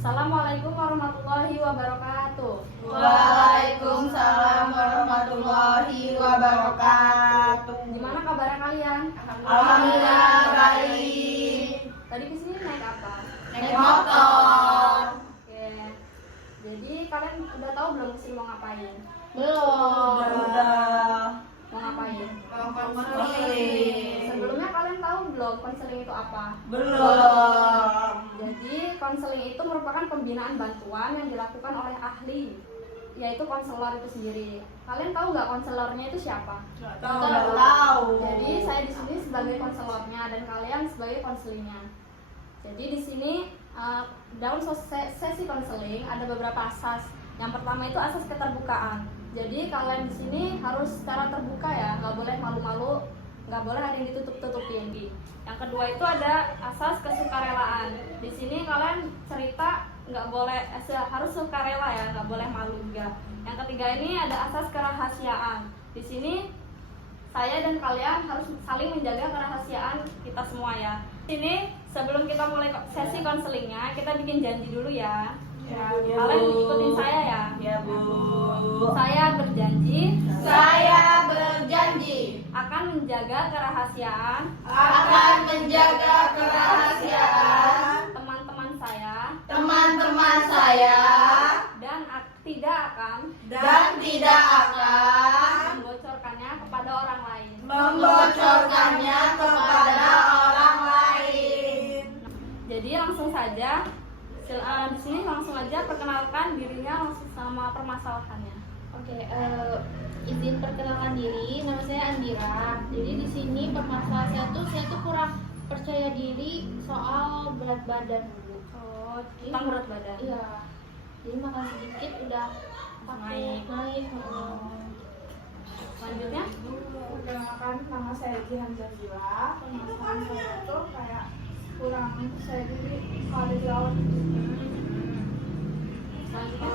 Assalamualaikum warahmatullahi wabarakatuh. Waalaikumsalam warahmatullahi wabarakatuh. Gimana kabar kalian? Alhamdulillah baik. Tadi kesini naik apa? Naik motor. Oke. Jadi kalian udah tahu belum kesini mau ngapain? Belum. Udah. Mau ngapain? Mau konseling. Sebelumnya kalian tahu belum konseling itu apa? Belum. Jadi konseling itu merupakan pembinaan bantuan yang dilakukan oleh ahli, yaitu konselor itu sendiri. Kalian tahu nggak konselornya itu siapa? Tahu. Jadi saya di sini sebagai konselornya dan kalian sebagai konselingnya. Jadi di sini dalam sesi konseling ada beberapa asas. Yang pertama itu asas keterbukaan. Jadi kalian di sini harus secara terbuka ya, nggak boleh malu-malu, nggak boleh ada yang ditutup-tutupin. Yang kedua itu ada asas kesukarelaan. Di sini kalian cerita nggak boleh harus sukarela ya, nggak boleh malu juga. Yang ketiga ini ada asas kerahasiaan. Di sini saya dan kalian harus saling menjaga kerahasiaan kita semua ya. Di sini sebelum kita mulai sesi konselingnya, kita bikin janji dulu ya. Kalian ikutin saya ya. Ya Bu. Saya berjanji Saya berjanji akan menjaga kerahasiaan akan menjaga kerahasiaan teman-teman saya teman-teman saya dan tidak akan membocorkannya kepada orang lain. membocorkannya kepada orang lain. Jadi langsung saja di sini langsung aja perkenalkan dirinya langsung sama permasalahannya. Oke, izin perkenalkan diri, nama saya Andira. Jadi di sini permasalahan saya tuh kurang percaya diri soal berat badan dulu. Oh, tentang berat badan. Iya. Jadi makan sedikit udah naik. Selanjutnya, Perkenalkan, nama saya Jihan Zazila. Permasalahan saya tuh kayak kurang percaya diri kalau ada di awal. selanjutnya.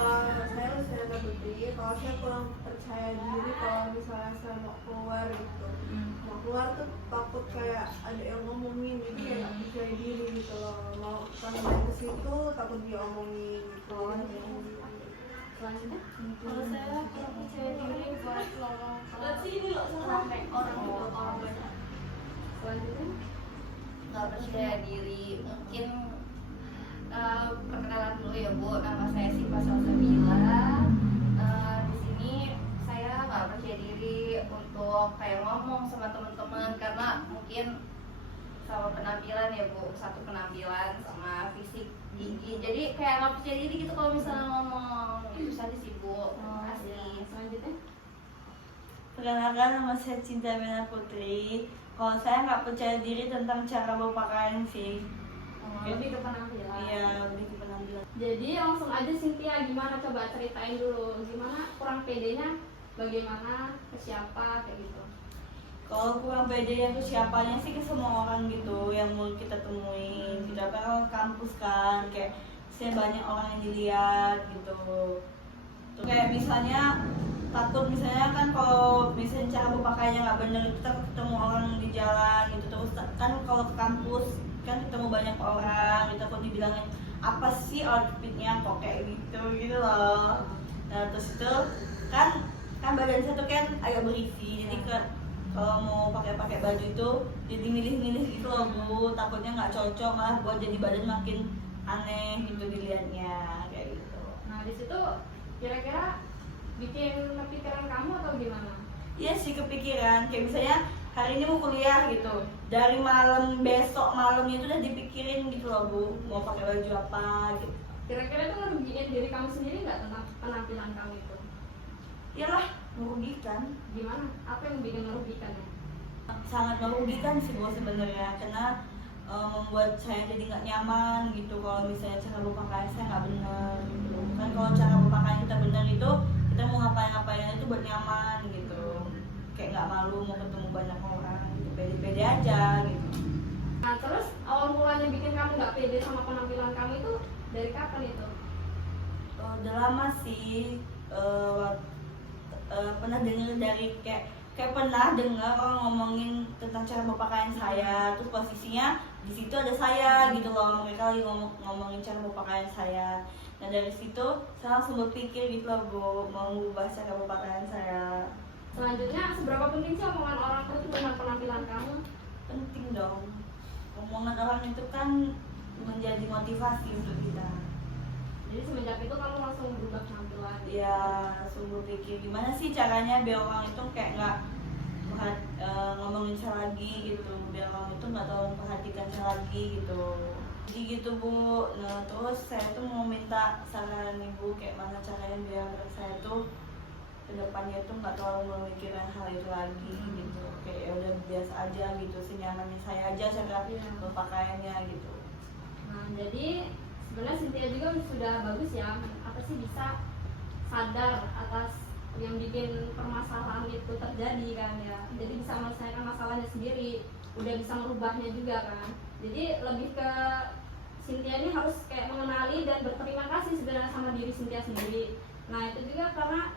Saya ada Putri. Kalau saya kurang percaya diri kalau misalnya saya mau keluar gitu. Mau keluar tuh takut kayak ada yang ngomongin, jadi kayak nggak percaya diri gitu loh. Mau main ke situ takut diomongin gitu. Selanjutnya. Kalau saya kurang percaya diri buat nolong orang banyak. Selanjutnya. Nggak percaya diri, mungkin perkenalan dulu ya Bu, nama saya Siva Salsabila. Di sini saya nggak percaya diri untuk kayak ngomong sama teman-teman karena mungkin sama penampilan ya Bu, satu penampilan sama fisik tinggi, jadi kayak nggak percaya diri gitu kalau misalnya ngomong. Itu saja sih Bu. Terima kasih. Selanjutnya. Perkenalkan, nama saya Cinta Mena Putri. Kalau saya nggak percaya diri tentang cara berpakaian sih. Lebih ke penampilan. Iya, lebih ke penampilan. Jadi langsung aja Cynthia, gimana coba ceritain dulu gimana kurang pedenya, bagaimana, ke siapa kayak gitu. Kalau kurang pede itu siapanya sih ke semua orang gitu yang mau kita temuin. Kita kan kampus kan, kayak saya banyak orang yang dilihat gitu. Terus kayak misalnya takut misalnya kan kalau misalnya cara berpakaiannya nggak bener, kita ketemu orang di jalan gitu. Terus kan kalau ke kampus kan ketemu banyak orang, kita kok dibilangin apa sih outfitnya kok kayak gitu loh. Nah terus itu kan badan saya tuh kan agak berisi, jadi kalau mau pakai baju itu jadi milih-milih gitu loh Bu, takutnya nggak cocok malah buat jadi badan makin aneh gitu dilihatnya kayak gitu. Nah di situ kira-kira bikin pikiran kamu atau gimana? Iya sih kepikiran, kayak misalnya hari ini mau kuliah gitu, dari besok malamnya itu udah dipikirin gitu loh Bu, mau pakai baju apa gitu. Kira-kira itu ngerugiin diri kamu sendiri nggak tentang penampilan kamu itu? Iyalah, merugikan, Gimana? Apa yang bikin merugikannya? sangat merugikan sih Bu sebenarnya, karena membuat saya jadi nggak nyaman gitu kalau misalnya cara berpakaian saya nggak benar gitu. Kan kalau cara berpakaian kita benar itu kita mau ngapain itu buat nyaman gitu, kayak nggak malu mau ketemu banyak orang gitu, pede-pede aja gitu. Nah terus awal mulanya bikin kamu nggak pede sama penampilan kamu itu dari kapan itu? Udah lama sih, pernah dengar dari kayak pernah dengar orang ngomongin tentang cara berpakaian saya, terus posisinya di situ ada saya gitu loh, mereka lagi ngomongin cara berpakaian saya. Nah dari situ saya langsung berpikir gitu loh Bu, mau mengubah cara berpakaian saya. Selanjutnya, seberapa penting sih omongan orang itu dengan penampilan kamu? Penting dong, omongan orang itu kan menjadi motivasi untuk kita. Jadi semenjak itu kamu langsung berubah penampilan. Ya langsung berpikir gimana sih caranya biar orang itu kayak nggak ngomongin saya lagi gitu, biar orang itu nggak terlalu memperhatikan saya lagi gitu. Jadi gitu Bu. Nah terus saya tuh mau minta saran Ibu kayak mana caranya biar saya tuh kedepannya itu nggak terlalu memikirkan hal itu lagi gitu, kayak ya udah biasa aja gitu, senyamannya saya aja cara berpakaiannya gitu. Nah, jadi sebenarnya Cynthia juga sudah bagus ya, apa sih bisa sadar atas yang bikin permasalahan itu terjadi kan ya. Jadi bisa menyelesaikan masalahnya sendiri, udah bisa merubahnya juga kan. Jadi lebih ke Cynthia ini harus kayak mengenali dan berterima kasih sebenarnya sama diri Cynthia sendiri. Nah itu juga karena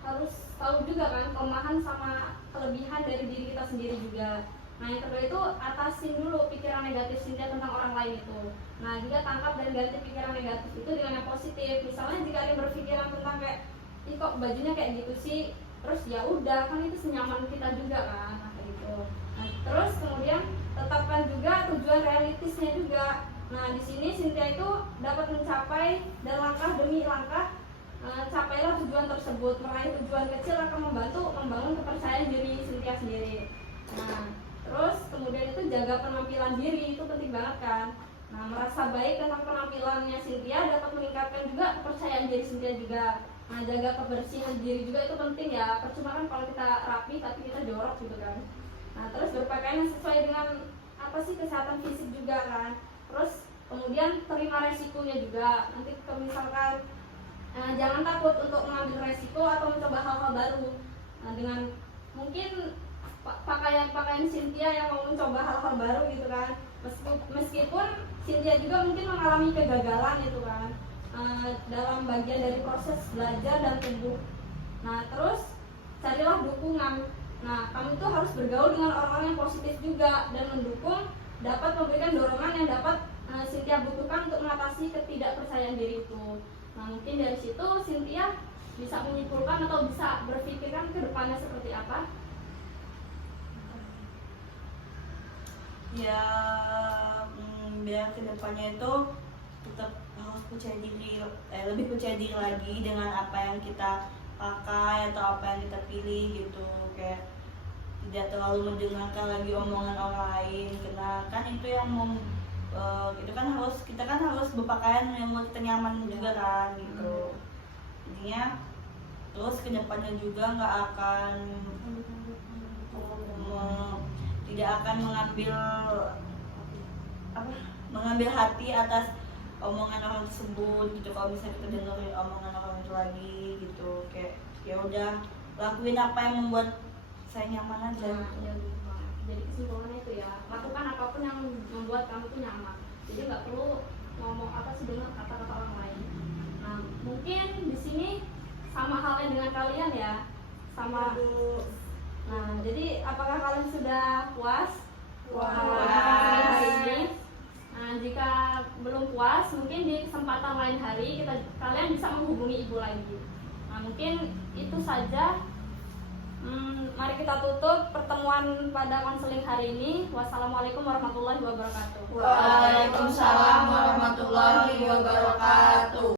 harus tahu juga kan kelemahan sama kelebihan dari diri kita sendiri juga. Nah yang kedua itu atasin dulu pikiran negatif Cynthia tentang orang lain itu. Nah juga tangkap dan ganti pikiran negatif itu dengan yang positif. Misalnya jika ada yang berpikiran tentang kayak, ih kok bajunya kayak gitu sih, terus ya udah kan itu senyaman kita juga kan, nah, kayak gitu. Nah terus kemudian tetapkan juga tujuan realistisnya juga. Nah di sini Cynthia itu dapat mencapai dan langkah demi langkah capailah tujuan tersebut. Meraih tujuan kecil akan membantu membangun kepercayaan diri Cynthia sendiri. Nah terus kemudian itu jaga penampilan diri, itu penting banget kan. Nah merasa baik tentang penampilannya Cynthia dapat meningkatkan juga kepercayaan diri Cynthia juga. Nah jaga kebersihan diri juga itu penting ya, percuma kan kalau kita rapi tapi kita jorok gitu kan. Nah terus berpakaian yang sesuai dengan apa sih kesehatan fisik juga kan. Terus kemudian terima resikonya juga. Nanti misalkan jangan takut untuk mengambil resiko atau mencoba hal-hal baru. Nah dengan mungkin pakaian Cynthia yang mau mencoba hal-hal baru gitu kan, meskipun Cynthia juga mungkin mengalami kegagalan gitu kan dalam bagian dari proses belajar dan tumbuh. Nah terus carilah dukungan. Nah kamu tuh harus bergaul dengan orang-orang yang positif juga dan mendukung, dapat memberikan dorongan yang dapat Cynthia butuhkan untuk mengatasi ketidakpercayaan diri itu. Nah mungkin dari situ Cynthia bisa menyimpulkan atau bisa berpikirkan ke depannya seperti apa. Ya biar kedepannya itu tetap harus percaya diri, lebih percaya diri lagi dengan apa yang kita pakai atau apa yang kita pilih gitu, kayak tidak terlalu mendengarkan lagi omongan orang lain, karena kan itu yang itu kan kita kan harus berpakaian yang membuat kita nyaman juga kan gitu. Jadinya terus kedepannya juga nggak akan tidak akan mengambil hati atas omongan orang tersebut gitu. Kalau misalnya kita dengerin omongan orang itu lagi gitu, kayak ya udah lakuin apa yang membuat saya nyaman aja. Nah, ya, jadi kesimpulannya itu ya, lakukan apapun yang membuat kamu tuh nyaman. Jadi nggak perlu ngomong apa sih dengan kata-kata orang lain. Nah mungkin di sini sama halnya dengan kalian ya, sama. Nah jadi apakah kalian sudah puas? Hari ini? Nah jika belum puas, mungkin di kesempatan lain hari kalian bisa menghubungi ibu lagi. Nah mungkin itu saja. Mari kita tutup pertemuan pada konseling hari ini. Wassalamualaikum warahmatullahi wabarakatuh. Waalaikumsalam warahmatullahi wabarakatuh.